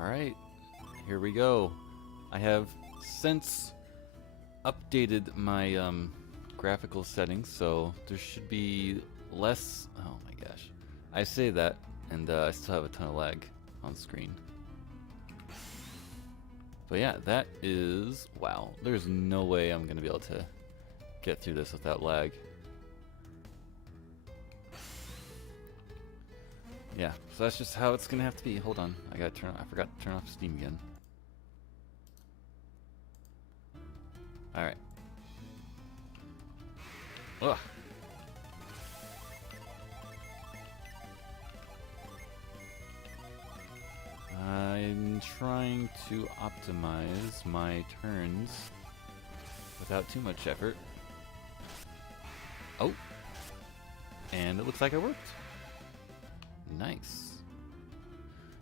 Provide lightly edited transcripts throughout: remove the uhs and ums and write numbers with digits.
Alright, here we go. I have since updated my graphical settings, so there should be less... Oh my gosh. I say that, and I still have a ton of lag on screen. But yeah, that is... Wow, there's no way I'm going to be able to get through this without lag. Yeah, so that's just how it's gonna have to be. Hold on, I forgot to turn off Steam again. Alright. Ugh. I'm trying to optimize my turns without too much effort. Oh! And it looks like it worked. Nice.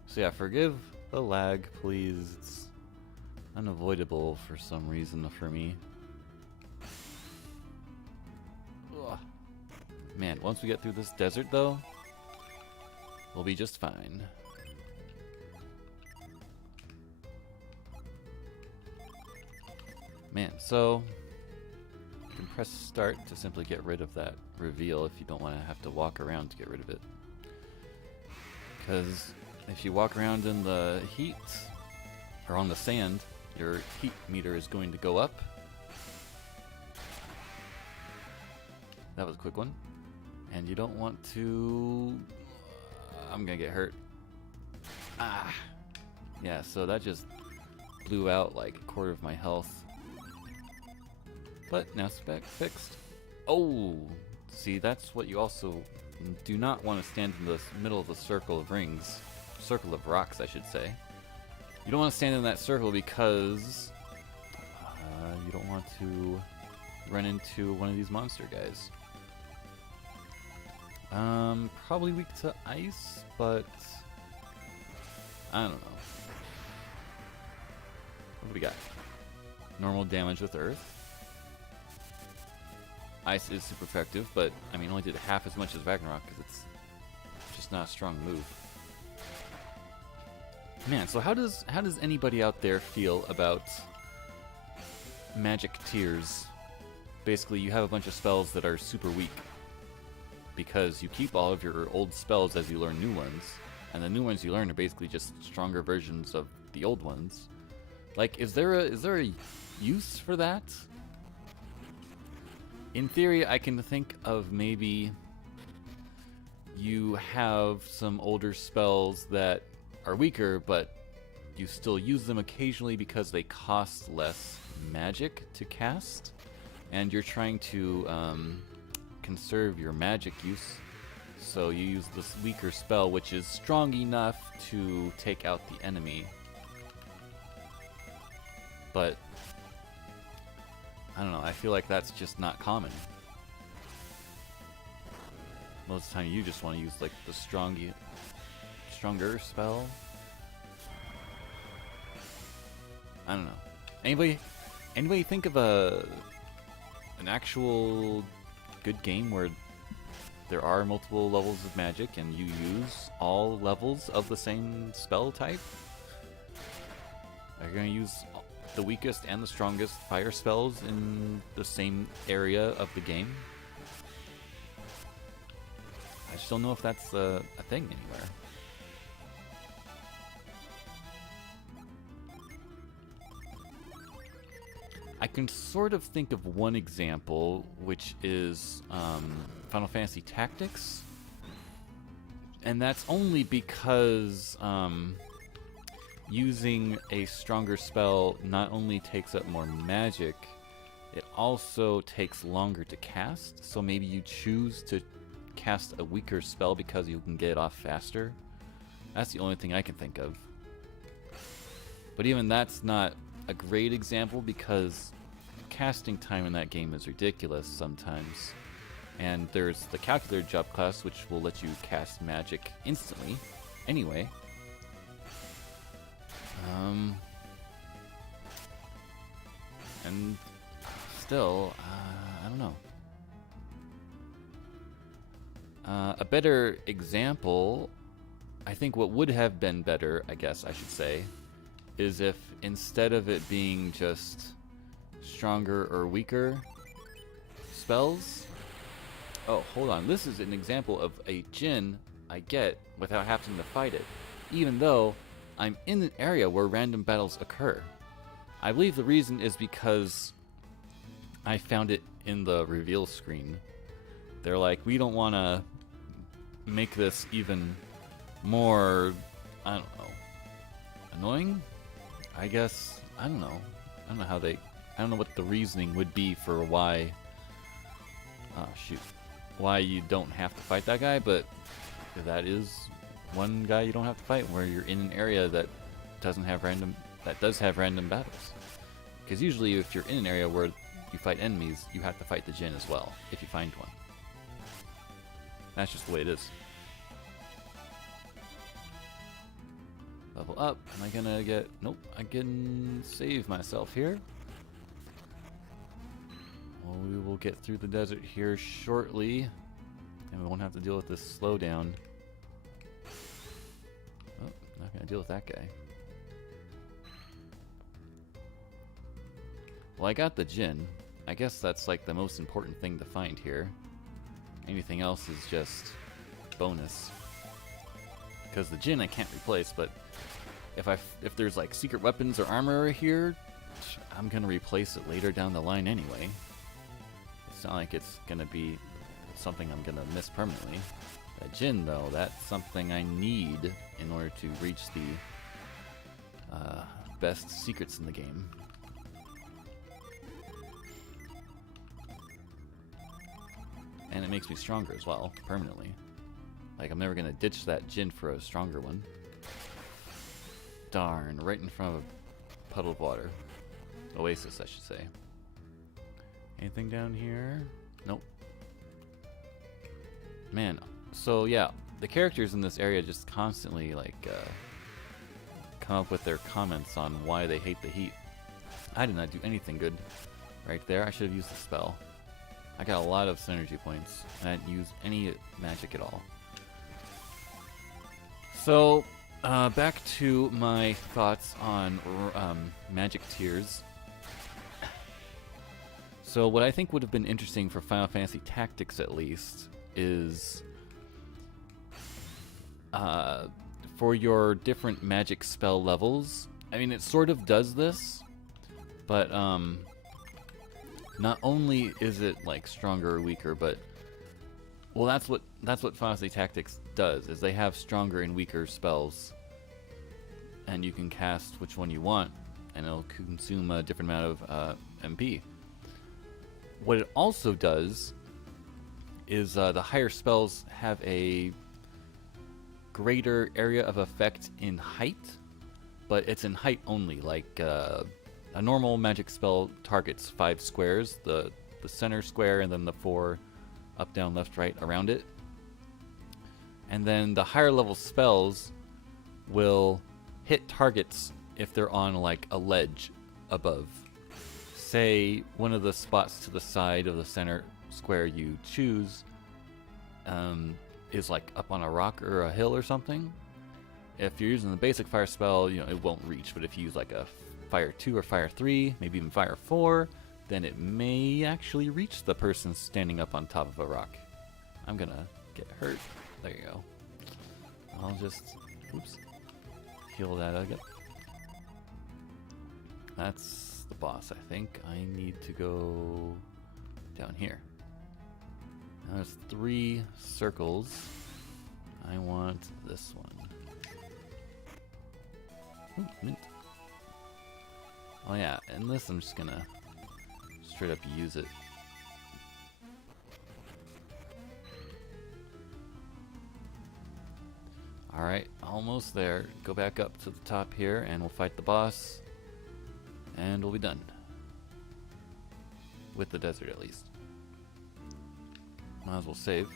So yeah, forgive the lag, please. It's unavoidable for some reason for me. Ugh. Man, once we get through this desert though, we'll be just fine. Man, so you can press start to simply get rid of that reveal if you don't want to have to walk around to get rid of it. Because if you walk around in the heat, or on the sand, your heat meter is going to go up. That was a quick one. And you don't want to... I'm gonna get hurt. Ah! Yeah, so that just blew out like a quarter of my health. But now it's fixed. Oh! See, that's what you also... do not want to stand in the middle of the circle of rings. Circle of rocks, I should say. You don't want to stand in that circle because you don't want to run into one of these monster guys. Probably weak to ice, but I don't know. What do we got? Normal damage with earth. Ice is super effective, but I mean, only did half as much as Ragnarok because it's just not a strong move. Man, so how does anybody out there feel about magic tiers? Basically, you have a bunch of spells that are super weak because you keep all of your old spells as you learn new ones, and the new ones you learn are basically just stronger versions of the old ones. Like, is there a use for that? In theory, I can think of maybe you have some older spells that are weaker, but you still use them occasionally because they cost less magic to cast, and you're trying to conserve your magic use, so you use this weaker spell, which is strong enough to take out the enemy. But I don't know, I feel like that's just not common. Most of the time you just want to use like the stronger spell. I don't know. Anybody think of an actual good game where there are multiple levels of magic and you use all levels of the same spell type? Are you going to use the weakest and the strongest fire spells in the same area of the game? I just don't know if that's a thing anywhere. I can sort of think of one example, which is Final Fantasy Tactics. And that's only because using a stronger spell not only takes up more magic, it also takes longer to cast. So maybe you choose to cast a weaker spell because you can get it off faster. That's the only thing I can think of. But even that's not a great example because casting time in that game is ridiculous sometimes. And there's the calculator job class, which will let you cast magic instantly anyway. And still, I don't know. A better example I think what would have been better, I guess I should say, is if instead of it being just stronger or weaker spells... Oh, hold on. This is an example of a Djinn I get without having to fight it, even though I'm in an area where random battles occur. I believe the reason is because I found it in the reveal screen. They're like, we don't want to make this even more, I don't know, annoying? I guess, I don't know. I don't know what the reasoning would be for why, why you don't have to fight that guy, but that is one guy you don't have to fight where you're in an area that does have random battles. Because usually if you're in an area where you fight enemies, you have to fight the Djinn as well, if you find one. That's just the way it is. Level up. Am I gonna get... Nope, I can save myself here. Well, we will get through the desert here shortly, and we won't have to deal with this slowdown. Oh, not gonna deal with that guy. Well, I got the Djinn. I guess that's like the most important thing to find here. Anything else is just bonus. Because the Djinn I can't replace, but if there's like secret weapons or armor here, I'm gonna replace it later down the line anyway. It's not like it's gonna be something I'm gonna miss permanently. That Djinn though, that's something I need in order to reach the best secrets in the game. And it makes me stronger as well, permanently. Like, I'm never gonna ditch that Djinn for a stronger one. Darn, right in front of a puddle of water. Oasis, I should say. Anything down here? Nope. Man, so yeah, the characters in this area just constantly, like, come up with their comments on why they hate the heat. I did not do anything good right there. I should have used the spell. I got a lot of Psynergy points, and I didn't use any magic at all. So, back to my thoughts on magic tiers. So what I think would have been interesting for Final Fantasy Tactics, at least, is for your different magic spell levels. I mean, it sort of does this, but not only is it like stronger or weaker, but well, that's what Final Fantasy Tactics does. Is they have stronger and weaker spells, and you can cast which one you want, and it'll consume a different amount of MP. What it also does is the higher spells have a greater area of effect in height, but it's in height only. Like a normal magic spell targets 5 squares, the center square and then the 4 up, down, left, right around it. And then the higher level spells will hit targets if they're on like a ledge above. Say one of the spots to the side of the center square you choose is like up on a rock or a hill or something. If you're using the basic fire spell, you know, it won't reach, but if you use like a Fire 2 or Fire 3, maybe even Fire 4, then it may actually reach the person standing up on top of a rock. I'm gonna get hurt. There you go. I'll just, oops, heal that again. That's the boss, I think. I need to go down here. Now there's 3 circles. I want this one. Ooh, mint. Oh yeah, and this I'm just gonna straight up use it. Alright, almost there. Go back up to the top here and we'll fight the boss. And we'll be done. With the desert at least. Might as well save.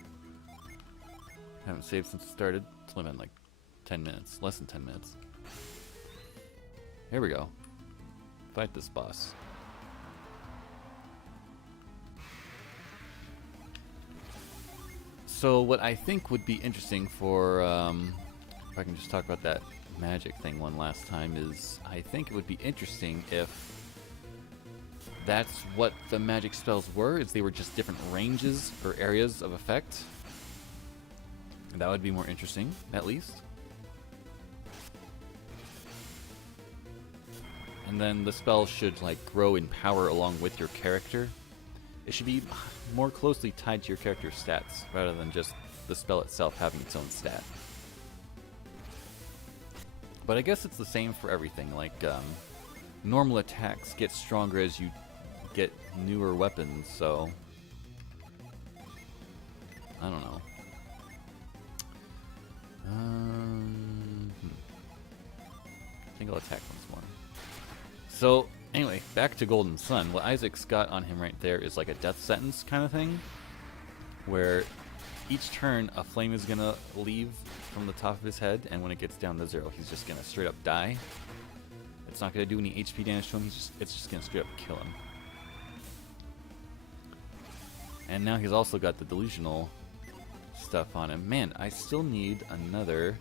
Haven't saved since it started. It's only been like 10 minutes. Less than 10 minutes. Here we go. Fight this boss. So what I think would be interesting for if I can just talk about that magic thing one last time, is I think it would be interesting if that's what the magic spells were, is they were just different ranges or areas of effect. That would be more interesting, at least. And then the spell should like grow in power along with your character. It should be more closely tied to your character's stats rather than just the spell itself having its own stat. But I guess it's the same for everything. Like normal attacks get stronger as you get newer weapons, so I don't know. I think I'll attack once more. So anyway, back to Golden Sun. What Isaac's got on him right there is like a death sentence kind of thing, where each turn a flame is gonna leave from the top of his head, and when it gets down to 0, he's just gonna straight up die. It's not gonna do any HP damage to him. It's just gonna straight up kill him. And now he's also got the delusional stuff on him. Man, I still need another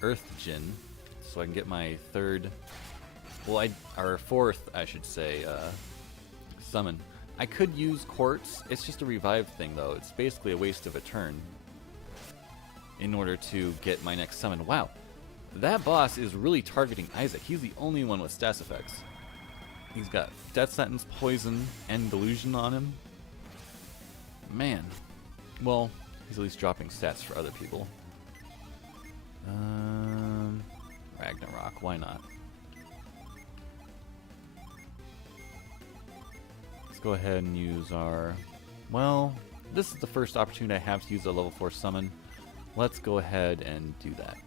Earth Djinn, so I can get my third, well, or fourth, I should say, summon. I could use Quartz. It's just a revive thing, though. It's basically a waste of a turn in order to get my next summon. Wow, that boss is really targeting Isaac. He's the only one with stats effects. He's got Death Sentence, Poison, and Delusion on him. Man. Well, he's at least dropping stats for other people. Ragnarok, why not? Let's go ahead and use our... Well, this is the first opportunity I have to use a level 4 summon. Let's go ahead and do that.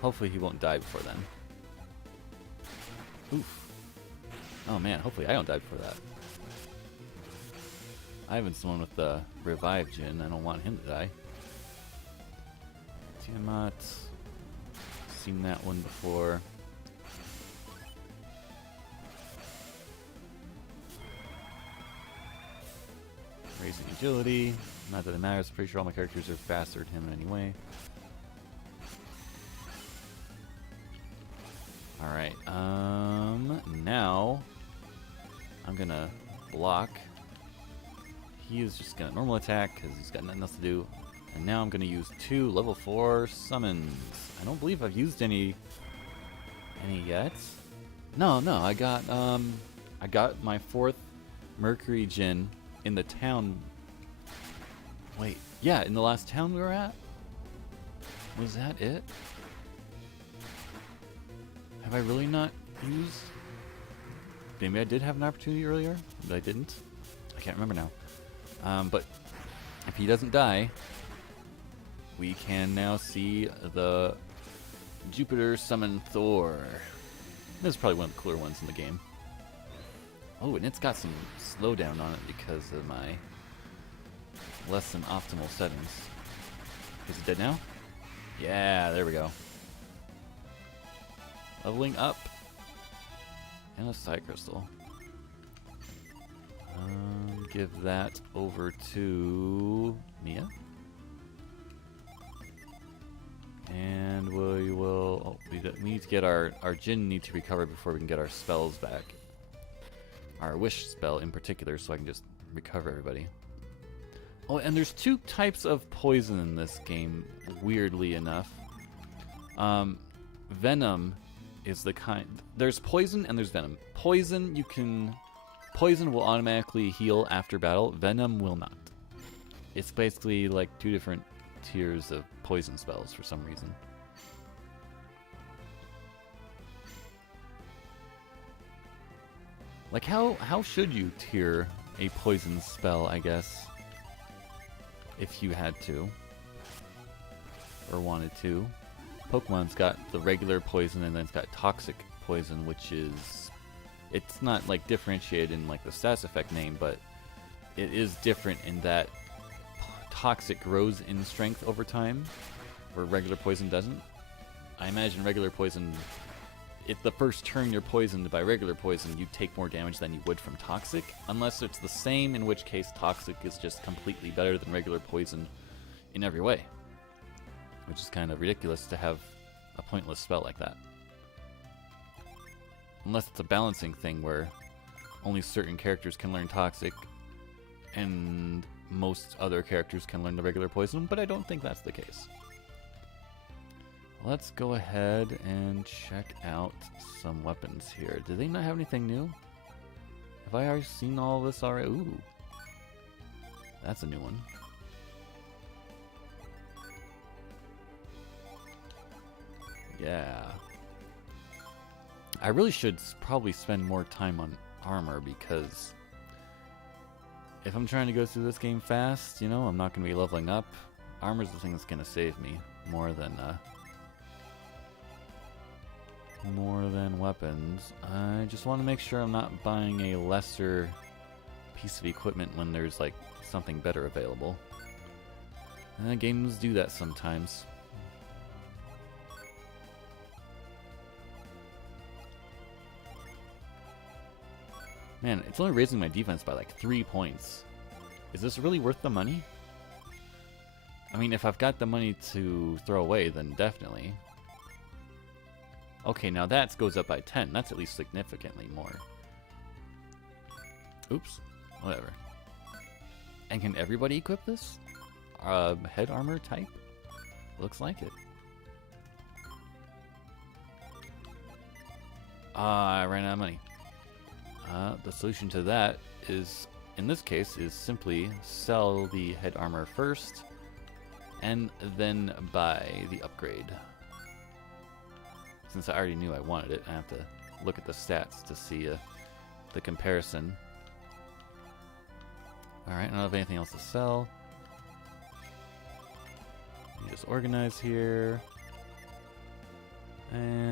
Hopefully he won't die before then. Oof. Oh man, hopefully I don't die before that. Ivan's the one with the Revive Djinn. I don't want him to die. Tiamat. Seen that one before. Raising agility. Not that it matters. Pretty sure all my characters are faster than him anyway. Alright, now I'm gonna block. He is just gonna normal attack because he's got nothing else to do. And now I'm gonna use 2 level 4 summons. I don't believe I've used any yet. No, I got my 4th Mercury Djinn in the town. Wait, yeah, in the last town we were at? Was that it? Have I really not used? Maybe I did have an opportunity earlier, but I didn't. I can't remember now. But if he doesn't die, we can now see the Jupiter summon Thor. This is probably one of the cooler ones in the game. Oh, and it's got some slowdown on it because of my less than optimal settings. Is it dead now? Yeah, there we go. Leveling up. And a Psy Crystal. Give that over to Mia. And we will... Oh, we need to get our Djinn need to recover before we can get our spells back. Our Wish spell in particular, so I can just recover everybody. Oh, and there's 2 types of poison in this game, weirdly enough. Venom is the kind... There's poison and there's venom. Poison, Poison will automatically heal after battle. Venom will not. It's basically like 2 different tiers of poison spells for some reason. Like how should you tier a poison spell, I guess? If you had to. Or wanted to. Pokemon's got the regular poison and then it's got toxic poison, which is... It's not like differentiated in like the stats effect name, but it is different in that toxic grows in strength over time, where regular poison doesn't. I imagine regular poison if the first turn you're poisoned by regular poison, you take more damage than you would from toxic, unless it's the same, in which case toxic is just completely better than regular poison in every way. Which is kind of ridiculous to have a pointless spell like that. Unless it's a balancing thing where only certain characters can learn toxic and most other characters can learn the regular poison, but I don't think that's the case. Let's go ahead and check out some weapons here. Do they not have anything new? Have I already seen all this already? Ooh. That's a new one. Yeah. I really should probably spend more time on armor, because if I'm trying to go through this game fast, you know, I'm not going to be leveling up. Armor's the thing that's going to save me more than weapons. I just want to make sure I'm not buying a lesser piece of equipment when there's like something better available. And games do that sometimes. Man, it's only raising my defense by like 3 points. Is this really worth the money? I mean, if I've got the money to throw away, then definitely. Okay, now that goes up by 10. That's at least significantly more. Oops. Whatever. And can everybody equip this? Head armor type? Looks like it. I ran out of money. The solution to that is, in this case, is simply sell the head armor first, and then buy the upgrade. Since I already knew I wanted it, I have to look at the stats to see the comparison. Alright, I don't have anything else to sell. You just organize here. And